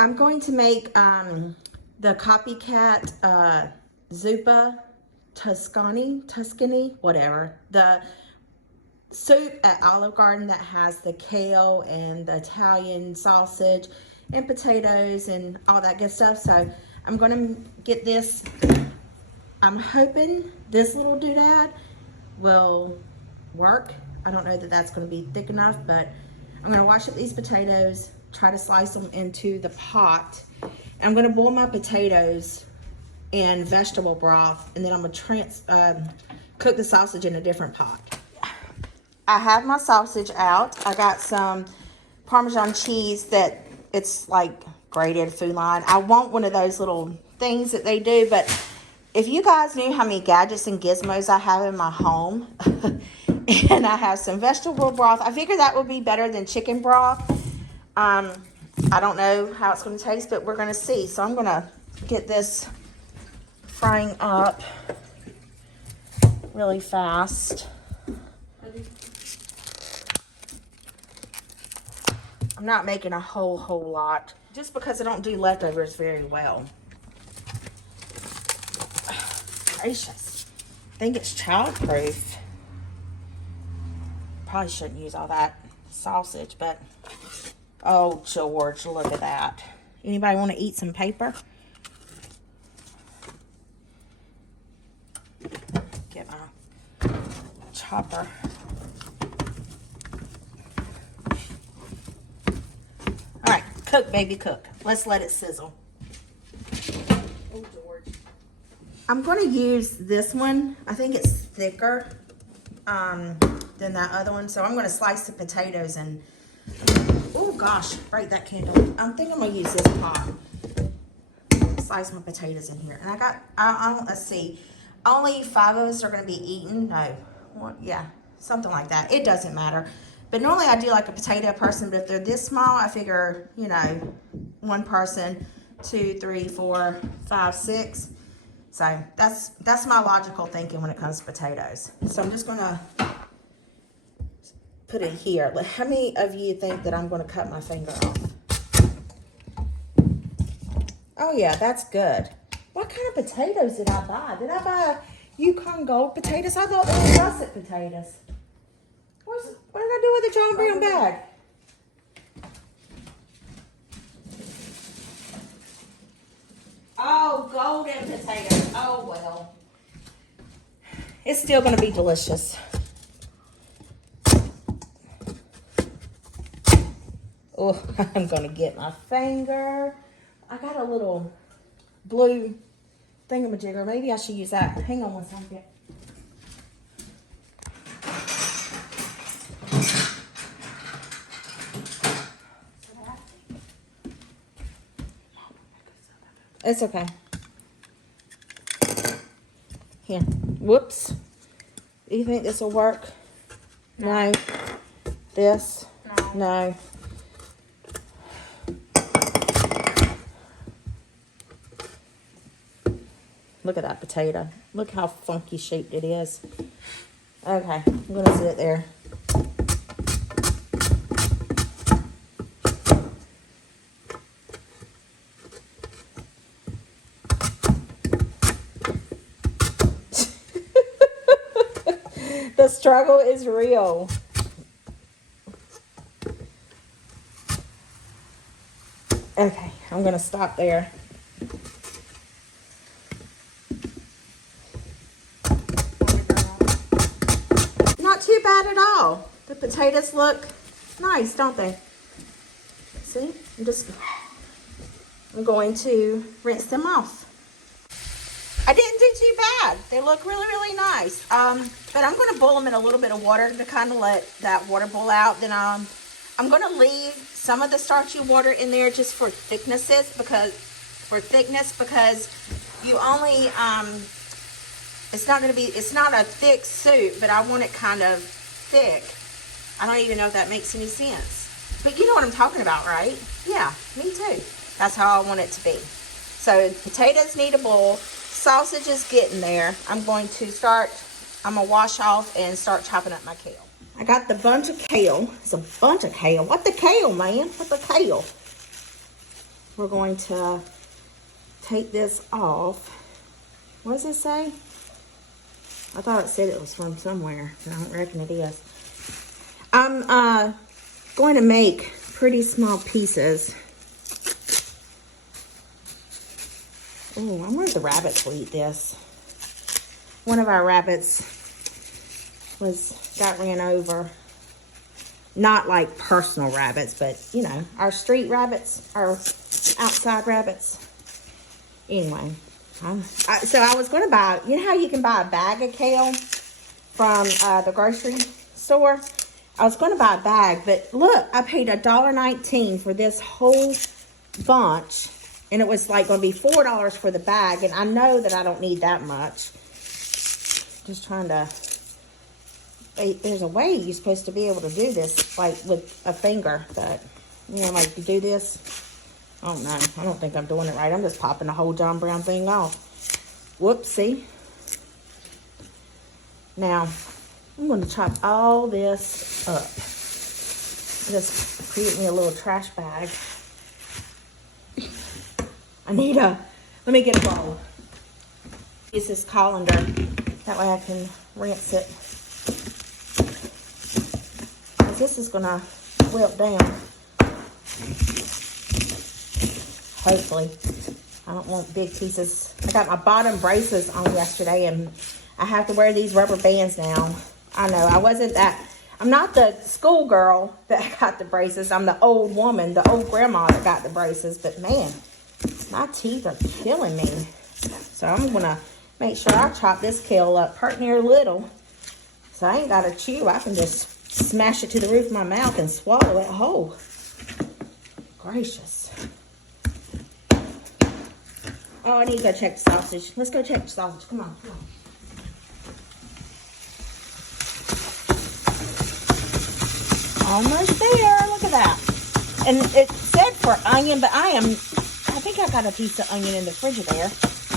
I'm going to make the copycat Zuppa Toscana, whatever. The soup at Olive Garden that has the kale and the Italian sausage and potatoes and all that good stuff. So I'm going to get this. I'm hoping this little doodad will work. I don't know that that's going to be thick enough, but I'm going to wash up these potatoes, try to slice them into the pot. And I'm going to boil my potatoes in vegetable broth, and then I'm going to cook the sausage in a different pot. I have my sausage out. I got some Parmesan cheese that it's like grated food line. I want one of those little things that they do, but if you guys knew how many gadgets and gizmos I have in my home, and I have some vegetable broth, I figured that would be better than chicken broth. I don't know how it's going to taste, but we're going to see. So I'm going to get this frying up really fast. I'm not making a whole lot, just because I don't do leftovers very well. Gracious. I think it's childproof. Probably shouldn't use all that sausage, but oh, George, look at that. Anybody want to eat some paper? Get my chopper. All right, cook, baby, cook. Let's let it sizzle. Oh, George. I'm going to use this one. I think it's thicker than that other one. So I'm going to slice the potatoes and, oh gosh, break that candle. I think I'm going to use this pot. Slice my potatoes in here. And I got, let's see, only 5 of us are going to be eating. No, well, yeah, something like that. It doesn't matter. But normally I do like a potato person, but if they're this small, I figure, you know, one person, 2, 3, 4, 5, 6. So that's my logical thinking when it comes to potatoes. So I'm just going to put it here. How many of you think that I'm going to cut my finger off? Oh yeah, that's good. What kind of potatoes did I buy? Did I buy Yukon Gold potatoes? I thought they were russet potatoes. What did I do with the John Brown bag? Oh, golden potatoes. Oh, well. It's still going to be delicious. Oh, I'm going to get my finger. I got a little blue thingamajigger. Maybe I should use that. Hang on one second. It's okay. Here. Whoops. Do you think this will work? No. This? No. Look at that potato. Look how funky shaped it is. Okay. I'm going to sit it there. The struggle is real. Okay, I'm going to stop there. Not too bad at all. The potatoes look nice, don't they? See? I'm going to rinse them off. I didn't do too bad. They look really, really nice. But I'm going to boil them in a little bit of water to kind of let that water boil out. Then I'm going to leave some of the starchy water in there just for thickness because you only it's not a thick soup, but I want it kind of thick. I don't even know if that makes any sense. But you know what I'm talking about, right? Yeah, me too. That's how I want it to be. So potatoes need a boil. Sausage is getting there. I'm going to wash off and start chopping up my kale. I got the bunch of kale. It's a bunch of kale. What the kale, man? What the kale? we're going to take this off. What does it say? I thought it said it was from somewhere, but I don't reckon it is. I'm going to make pretty small pieces. Oh, I wonder if the rabbits will eat this. One of our rabbits got ran over. Not like personal rabbits, but you know, our street rabbits, our outside rabbits. Anyway, so I was going to buy, you know how you can buy a bag of kale from the grocery store? I was going to buy a bag, but look, I paid $1.19 for this whole bunch, and it was like going to be $4 for the bag, and I know that I don't need that much. Just trying to, there's a way you're supposed to be able to do this, like with a finger, but, you know, like to do this. I don't know. I don't think I'm doing it right. I'm just popping the whole John Brown thing off. Whoopsie. Now, I'm going to chop all this up. Just create me a little trash bag. I need let me get a bowl. Use this colander. That way I can rinse it. Because this is going to wilt down. Hopefully. I don't want big pieces. I got my bottom braces on yesterday, and I have to wear these rubber bands now. I know, I'm not the schoolgirl that got the braces. I'm the old woman, the old grandma that got the braces. But man, my teeth are killing me. So I'm going to make sure I chop this kale up part near little. So I ain't got to chew. I can just smash it to the roof of my mouth and swallow it whole. Gracious. Oh, I need to go check the sausage. Let's go check the sausage. Come on, come on. Almost there. Look at that. And it said for onion, but I think I got a piece of onion in the Frigidaire.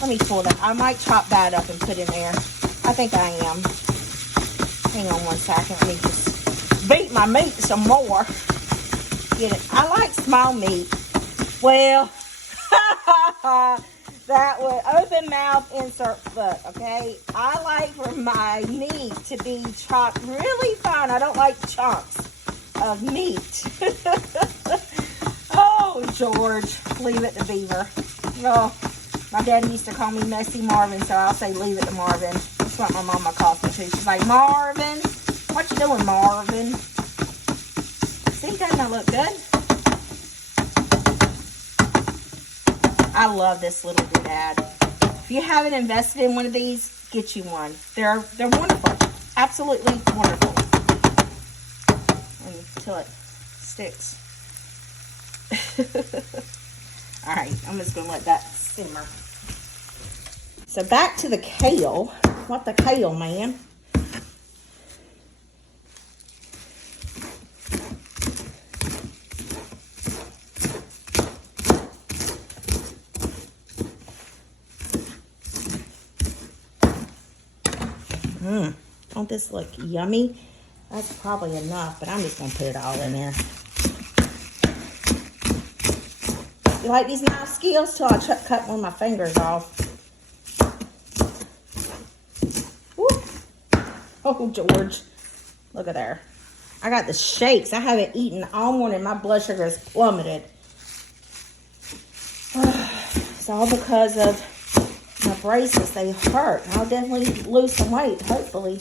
Let me pull that. I might chop that up and put in there. I think I am. Hang on one second. Let me just beat my meat some more. Get it. I like small meat. Well, that would open mouth, insert foot, okay? I like for my meat to be chopped really fine. I don't like chunks of meat. Oh, George, leave it to Beaver. Oh, my dad used to call me Messy Marvin, so I'll say leave it to Marvin. That's what my mama calls me too. She's like, Marvin, what you doing, Marvin? See, doesn't that look good? I love this little doodad. If you haven't invested in one of these, get you one. They're wonderful. Absolutely wonderful. Until it sticks. All right, I'm just going to let that simmer. So back to the kale. What the kale, man? Don't this look yummy? That's probably enough, but I'm just going to put it all in there. You like these knife skills? Till I cut one of my fingers off. Woo. Oh, George. Look at there. I got the shakes. I haven't eaten all morning. My blood sugar is plummeted. It's all because of my braces. They hurt. I'll definitely lose some weight, hopefully.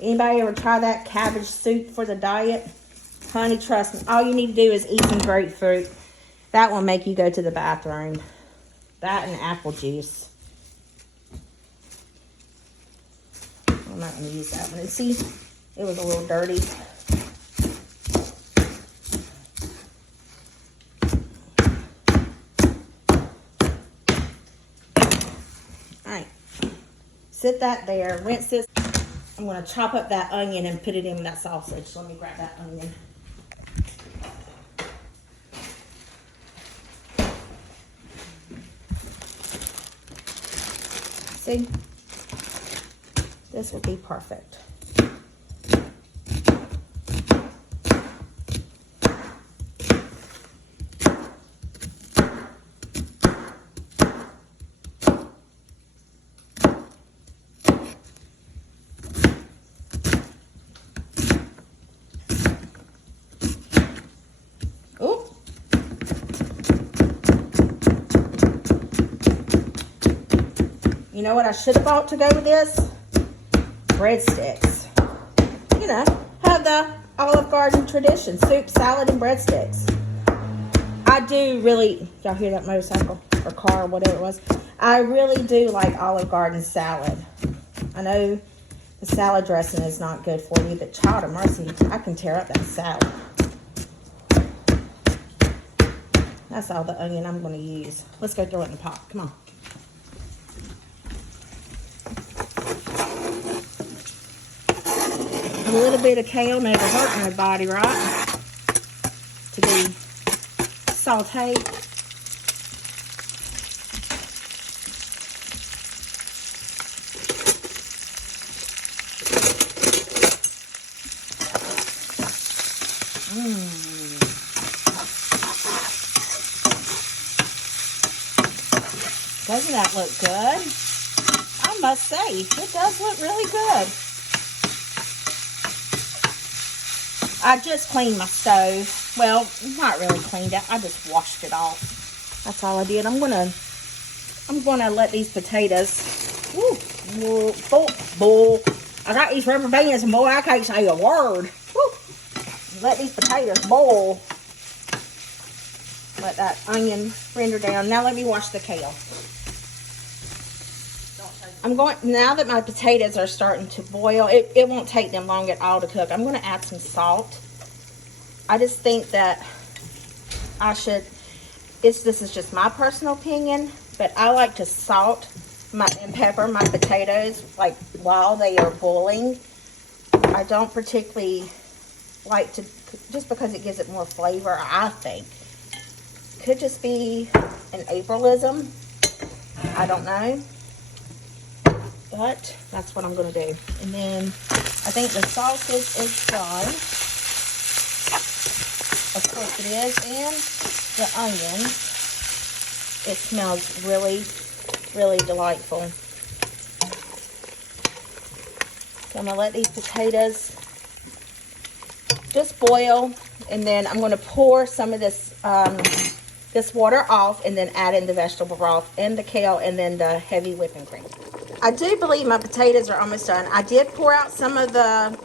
Anybody ever try that cabbage soup for the diet? Honey, trust me. All you need to do is eat some grapefruit. That will make you go to the bathroom. That and apple juice. I'm not going to use that one. And see, it was a little dirty. Alright. Sit that there. Rinse this. I'm going to chop up that onion and put it in that sausage. So let me grab that onion. See? This will be perfect. know what I should have bought to go with this? Breadsticks. You know, have the Olive Garden tradition, soup, salad, and breadsticks. I do really, y'all hear that motorcycle or car or whatever it was? I really do like Olive Garden salad. I know the salad dressing is not good for you, but child of mercy, I can tear up that salad. That's all the onion I'm going to use. Let's go throw it in the pot. Come on. A little bit of kale never hurt nobody, right? To be sauteed. Doesn't that look good? I must say, it does look really good. I just cleaned my stove. Well, not really cleaned it. I just washed it off. That's all I did. I'm gonna let these potatoes. Boil. I got these rubber bands, and boy, I can't say a word. Woo. Let these potatoes boil. Let that onion render down. Now let me wash the kale. Now that my potatoes are starting to boil, it won't take them long at all to cook. I'm going to add some salt. I just think that I should, this is just my personal opinion, but I like to salt and pepper my potatoes like while they are boiling. I don't particularly like to, just because it gives it more flavor, I think. Could just be an Aprilism. I don't know. But that's what I'm going to do. And then I think the sausage is done. Of course it is. And the onion. It smells really, really delightful. So I'm going to let these potatoes just boil. And then I'm going to pour some of this water off and then add in the vegetable broth and the kale and then the heavy whipping cream. I do believe my potatoes are almost done. I did pour out some of the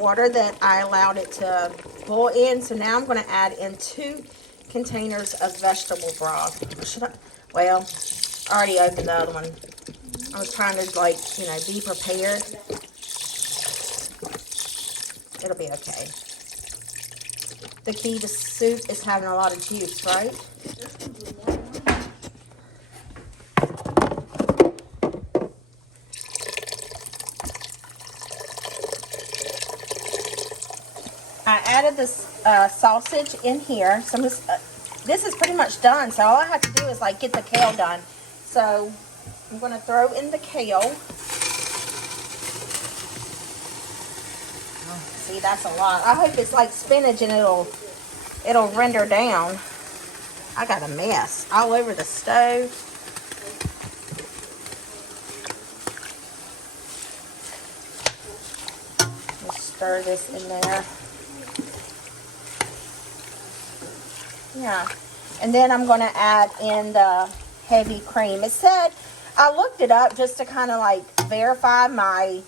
water that I allowed it to boil in. So now I'm going to add in 2 containers of vegetable broth. Well, I already opened the other one. I was trying to, like, you know, be prepared. It'll be okay. The key to soup is having a lot of juice, right? I added this sausage in here. So this is pretty much done. So all I have to do is like get the kale done. So I'm going to throw in the kale. Oh, see, that's a lot. I hope it's like spinach and it'll render down. I got a mess all over the stove. Just stir this in there. Yeah, and then I'm going to add in the heavy cream. It said, I looked it up just to kind of like verify my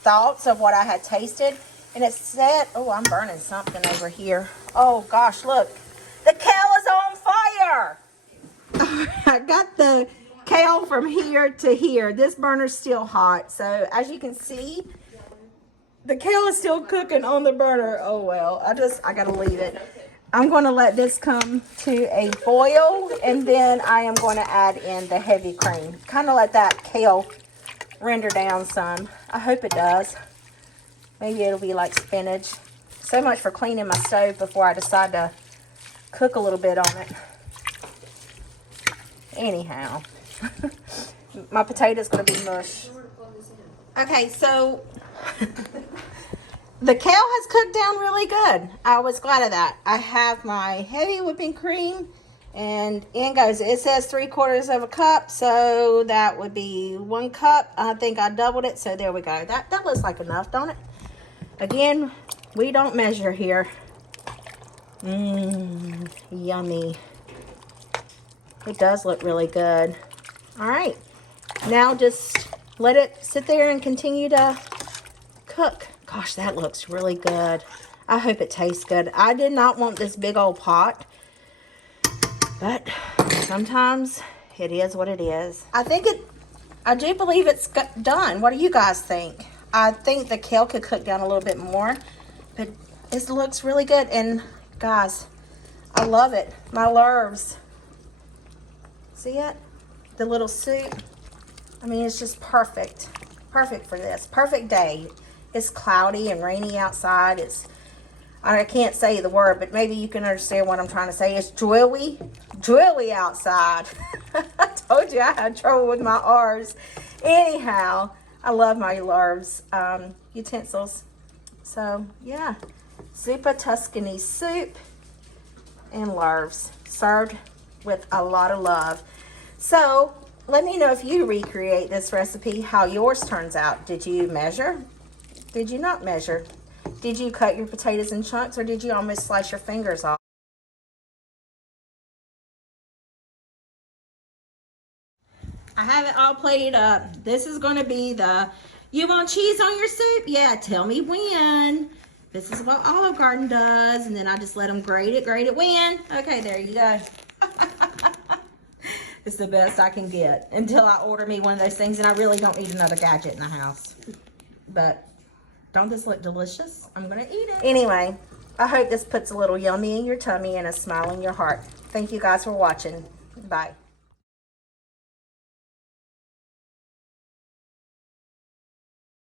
thoughts of what I had tasted. And it said, oh, I'm burning something over here. Oh gosh, look, the kale is on fire. I got the kale from here to here. This burner's still hot. So as you can see, the kale is still cooking on the burner. Oh well, I got to leave it. I'm going to let this come to a boil, and then I am going to add in the heavy cream. Kind of let that kale render down some. I hope it does. Maybe it'll be like spinach. So much for cleaning my stove before I decide to cook a little bit on it. Anyhow, my potato's going to be mush. Okay, so the kale has cooked down really good. I was glad of that. I have my heavy whipping cream, and in goes, it says 3/4 of a cup, so that would be 1 cup. I think I doubled it, so there we go. That looks like enough, don't it? Again, we don't measure here. Yummy. It does look really good. All right, Now just let it sit there and continue to cook. Gosh, that looks really good. I hope it tastes good. I did not want this big old pot, but sometimes it is what it is. I do believe it's done. What do you guys think? I think the kale could cook down a little bit more, but it looks really good. And guys, I love it. My loaves. See it? The little soup. I mean, it's just perfect. Perfect for this. Perfect day. It's cloudy and rainy outside. I can't say the word, but maybe you can understand what I'm trying to say. It's drilly outside. I told you I had trouble with my R's. Anyhow, I love my larves utensils. So, yeah. Zuppa Toscana soup and larves served with a lot of love. So, let me know if you recreate this recipe, how yours turns out. Did you measure? Did you not measure? Did you cut your potatoes in chunks, or did you almost slice your fingers off? I have it all plated up. This is going to be you want cheese on your soup? Yeah, tell me when. This is what Olive Garden does, and then I just let them grate it when. Okay, there you go. It's the best I can get until I order me one of those things, and I really don't need another gadget in the house. But don't this look delicious? I'm going to eat it. Anyway, I hope this puts a little yummy in your tummy and a smile in your heart. Thank you guys for watching. Bye.